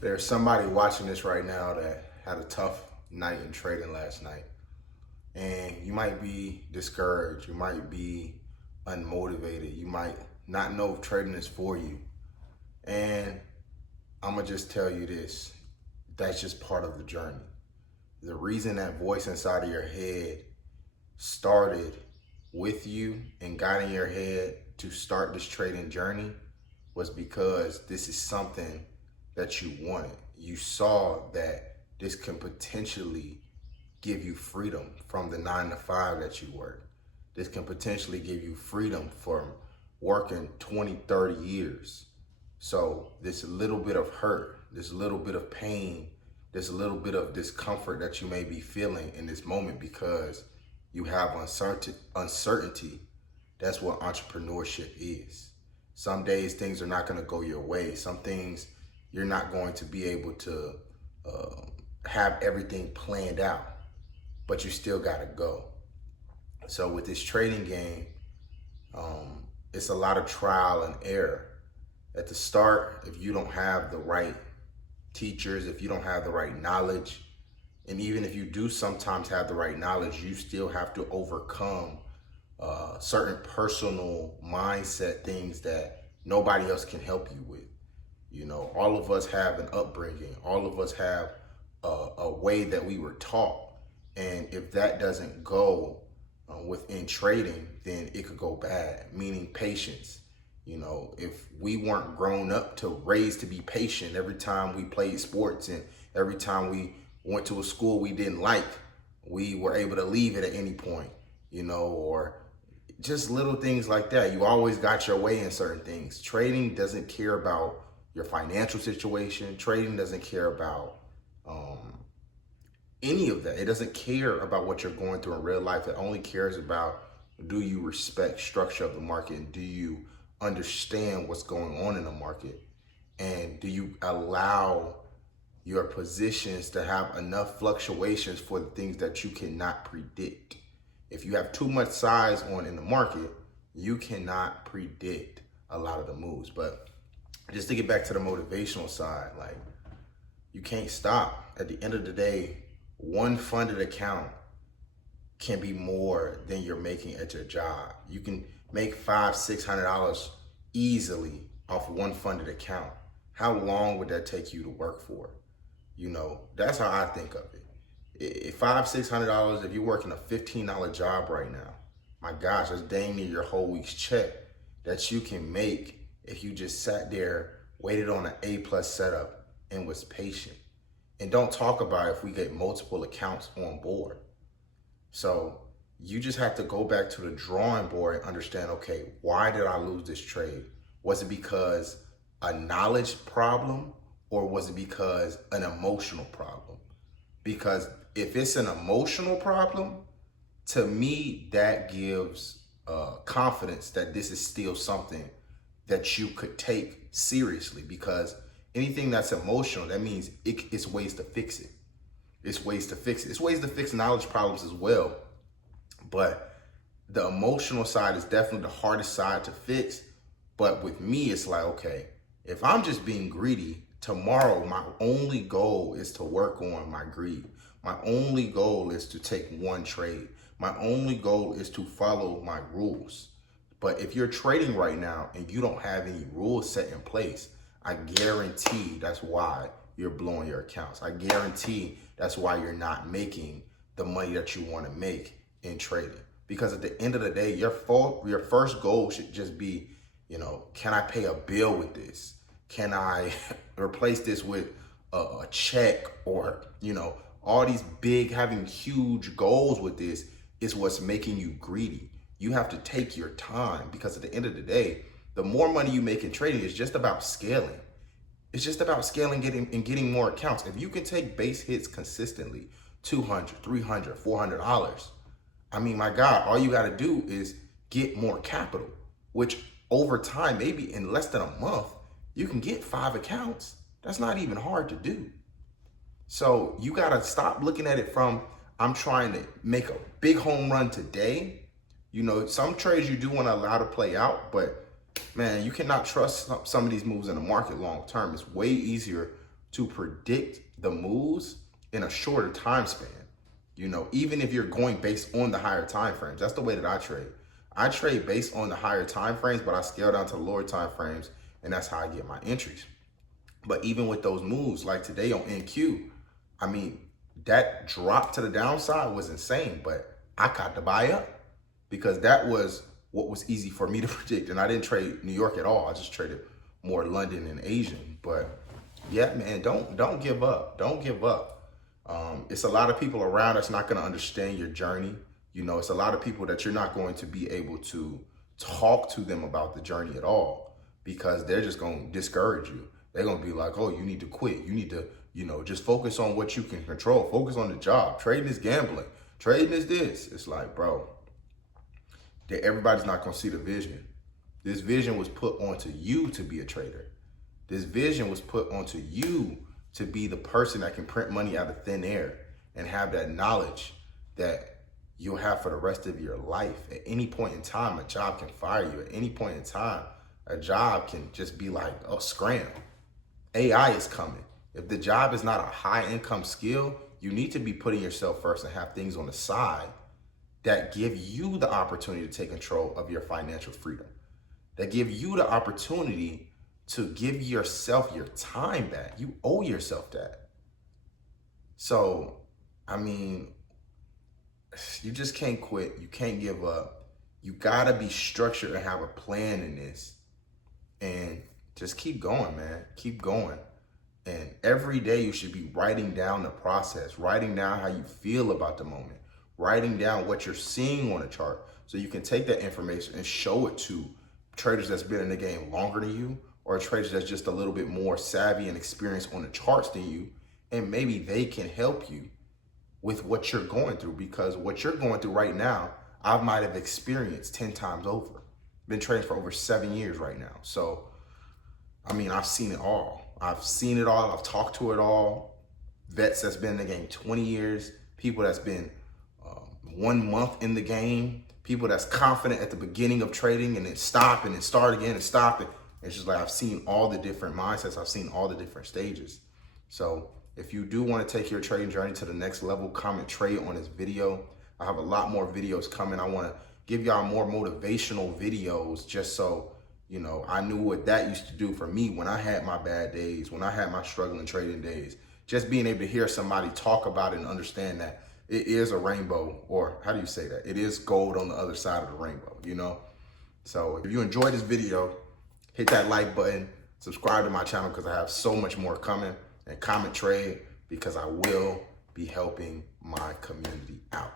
There's somebody watching this right now that had a tough night in trading last night. And you might be discouraged. You might be unmotivated. You might not know if trading is for you. And I'm going to just tell you this, that's just part of the journey. The reason that voice inside of your head started with you and guiding your head to start this trading journey was because this is something that you wanted. You saw that this can potentially give you freedom from the 9 to 5 that you work. This can potentially give you freedom from working 20, 30 years. So this little bit of hurt, this little bit of pain, this little bit of discomfort that you may be feeling in this moment because you have uncertainty, that's what entrepreneurship is. Some days things are not going to go your way. Some things you're not going to be able to have everything planned out, but you still got to go. So with this trading game, it's a lot of trial and error. At the start, if you don't have the right teachers, if you don't have the right knowledge, and even if you do sometimes have the right knowledge, you still have to overcome certain personal mindset things that nobody else can help you with. You know, all of us have an upbringing. All of us have a way that we were taught. And if that doesn't go within trading, then it could go bad, meaning patience. You know, if we weren't grown up to raise to be patient every time we played sports and every time we went to a school we didn't like, we were able to leave it at any point, you know, or just little things like that. You always got your way in certain things. Trading doesn't care about your financial situation. Trading doesn't care about any of that. It doesn't care about what you're going through in real life. It only cares about, do you respect structure of the market, and do you understand what's going on in the market, and do you allow your positions to have enough fluctuations for the things that you cannot predict. If you have too much size on in the market, you cannot predict a lot of the moves. But just to get back to the motivational side, like, you can't stop. At the end of the day, one funded account can be more than you're making at your job. You can make $500-$600 easily off one funded account. How long would that take you to work for? You know, that's how I think of it. If $500-$600, if you're working a $15 job right now, my gosh, that's dang near your whole week's check that you can make if you just sat there, waited on an A+ setup, and was patient. And don't talk about if we get multiple accounts on board. So you just have to go back to the drawing board and understand, okay, why did I lose this trade? Was it because a knowledge problem, or was it because an emotional problem? Because if it's an emotional problem, to me, that gives confidence that this is still something that you could take seriously, because anything that's emotional, that means it's ways to fix it. It's ways to fix it. It's ways to fix knowledge problems as well. But the emotional side is definitely the hardest side to fix. But with me, it's like, okay, if I'm just being greedy, tomorrow my only goal is to work on my greed. My only goal is to take one trade. My only goal is to follow my rules. But if you're trading right now and you don't have any rules set in place, I guarantee that's why you're blowing your accounts. I guarantee that's why you're not making the money that you want to make in trading. Because at the end of the day, your first goal should just be, you know, can I pay a bill with this? Can I replace this with a check? Or, you know, all these big, having huge goals with this is what's making you greedy. You have to take your time, because at the end of the day, the more money you make in trading is just about scaling. It's just about scaling and getting more accounts. If you can take base hits consistently, $200, $300, $400, I mean, my God, all you got to do is get more capital, which over time, maybe in less than a month, you can get 5 accounts. That's not even hard to do. So you got to stop looking at it from, I'm trying to make a big home run today. You know, some trades you do want to allow to play out, but man, you cannot trust some of these moves in the market long term. It's way easier to predict the moves in a shorter time span. You know, even if you're going based on the higher time frames, that's the way that I trade. I trade based on the higher time frames, but I scale down to lower time frames, and that's how I get my entries. But even with those moves, like today on NQ, I mean, that drop to the downside was insane, but I got to buy up because that was what was easy for me to predict. And I didn't trade New York at all. I just traded more London and Asian. But yeah, man, don't give up. Don't give up. It's a lot of people around that's not going to understand your journey. You know, it's a lot of people that you're not going to be able to talk to them about the journey at all because they're just going to discourage you. They're going to be like, oh, you need to quit. You need to, you know, just focus on what you can control. Focus on the job. Trading is gambling. Trading is this. It's like, bro, everybody's not going to see the vision. This vision was put onto you to be a trader. This vision was put onto you to be the person that can print money out of thin air and have that knowledge that you'll have for the rest of your life. At any point in time, a job can fire you. At any point in time, a job can just be like, oh, scram. AI is coming. If the job is not a high income skill, you need to be putting yourself first and have things on the side that give you the opportunity to take control of your financial freedom, that give you the opportunity to give yourself your time back. You owe yourself that. So, I mean, you just can't quit. You can't give up. You gotta be structured and have a plan in this. And just keep going, man. Keep going. And every day you should be writing down the process, writing down how you feel about the moment, writing down what you're seeing on a chart so you can take that information and show it to traders that's been in the game longer than you or traders that's just a little bit more savvy and experienced on the charts than you. And maybe they can help you with what you're going through, because what you're going through right now, I might have experienced 10 times over. Been trading for over 7 years right now. So, I mean, I've seen it all. I've seen it all. I've talked to it all. Vets that's been in the game 20 years, people that's been 1 month in the game, people that's confident at the beginning of trading and then stop and then start again and stop it. It's just like I've seen all the different mindsets. I've seen all the different stages. So if you do want to take your trading journey to the next level, comment trade on this video. I have a lot more videos coming. I want to give y'all more motivational videos just so, you know, I knew what that used to do for me when I had my bad days, when I had my struggling trading days. Just being able to hear somebody talk about it and understand that it is a rainbow, or how do you say that? It is gold on the other side of the rainbow, you know? So if you enjoyed this video, hit that like button, subscribe to my channel because I have so much more coming, and comment trade because I will be helping my community out.